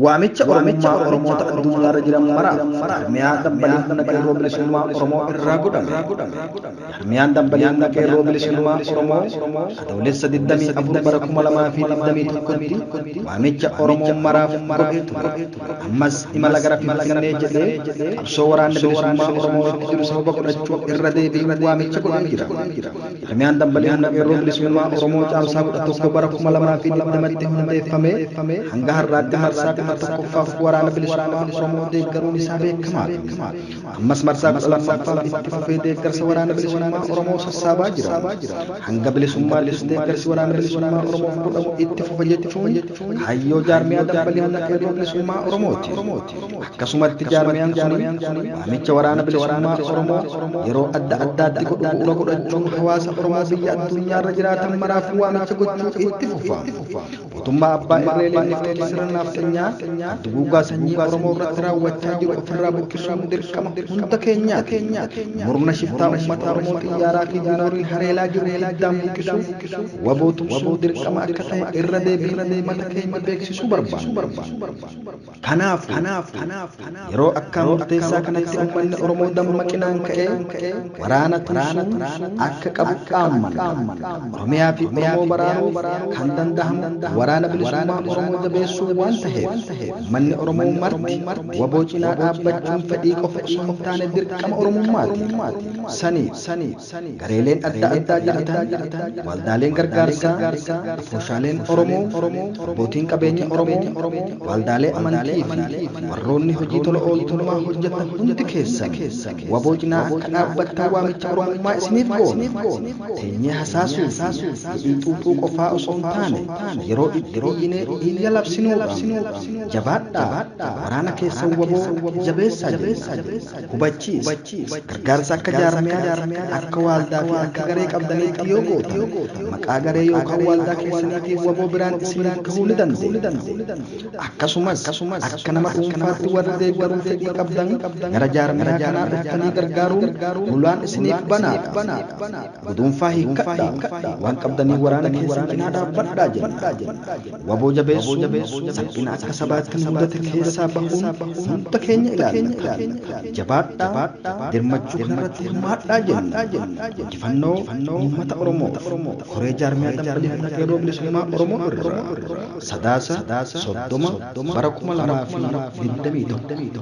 Waamicha Oromoota addunyaarra jiran maraaf miyaan dambaliin qeerroo bilisummaa Oromoo irraa godhame. Miyaan dambaliin qeerroo bilisummaa Oromoo adoolessa 24 bara 2021tti waamicha Oromoo maraaf godhee ture. Ammas imala gara Finfinnee jedhee qabsoo waraanni bilisummaa Oromoo itti jiru sababa godhachuu irra deebiin waamicha godhee jira. Miyaan dambaliin qeerroo bilisummaa Oromoo caamsaa 11 bara 2020tti hundeeffame hanga har'aatti marsaa tokkoffaaf waraana bilisummaa Oromoo deeggaruun isaa beekamaadha. Ammas marsaa 12ffaan itti fufee deeggarsa waraana bilisummaa Oromoo sassaabaa jira. Hanga bilisummaa deeggarsi waraana bilisummaa Oromoof godhamu itti fufa jechuun hayyoo jaarmiyaa dambaliin qeerroo bilisummaa Oromooti. Akkasumatti jaarmiyaan kun waamicha waraana bilisummaa Oromoo yeroo adda addaatti godhu bu'uura godhachuun hawaasa Oromoo biyya addunyaarra jiraatan maraaf waamicha gochuu itti fufa. Mootummaa abbaa irree leenjiftoota sirnaaf keenyaa duguugaa sanyii Oromoo irratti raawwachaa jiru ofirraa buqqisuun dirqama hunda keenyaati. Murna shiftaa uummata Oromoo xiyyaaraa fi diinooriin hareelaa jiru hiddaan buqqisuuf waboo tumsuu dirqama akka ta'e irra deebiin mata keenya beeksisuu barbaada. Kanaaf yeroo akkaan murteessaa kanatti uummanni Oromoo dammaqinaan ka'ee waraana tumsuun akka qabu qaammanna. Oromiyaa fi Oromoo baraaruu kan danda'amu waraana bilisummaa Oromoo jabeessuu waan ta'eef manni Oromoo marti waboo cinaa dhaabbachuun fedhii qofa osoo hin taane dirqama Oromummaati. Saniif gareeleen adda addaa jiratan waldaaleen gargaarsaa, afooshaaleen Oromoo, abbootiin qabeenya Oromoo, waldaalee amantii fi warroonni hojii tola ooltummaa hojjetan hundi keessan waboo cinaa akka dhaabbattan waamicha Oromummaa isiniif goona. Teenyee hasaasuu fi xuuxuu qofaa osoo hin taane yeroo itti iyyinee iyya labsinuudha. Jabaadhaa waraana keessan waboo jabeessaa hubachiisa. Gargaarsa akka jaarmiyaa akka waaldaa fi akka garee qabdaniitti yoo gootan maqaa garee yookaan waaldaa keessaniitiif waboo biraan isiniif gahuu ni dandeenya. Akkasumas akka nama dhuunfaatti warra deeggaruu fedhii qabdan gara jaarmiyaa kanaa dhuftanii gargaaruun ulaan isiniif banaadha. Guduunfaa hiikkadhaa waan qabdanii waraana keessan cinaa dhaabbadhaa jenna. Waboo jabeessuu salphina akka sabaatti mudate keessaa bahuun hunda keenya ilaallata. Jabaadhaa dirmachuu kanarratti hirmaadhaa jenna. Injifannoo uummata Oromoo koree jaarmiyaa dambaliin qeerroo bilisummaa Oromoo irraa Sadaasa 30 bara 2020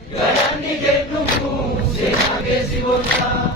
Galanni ke numu, se nage si bota.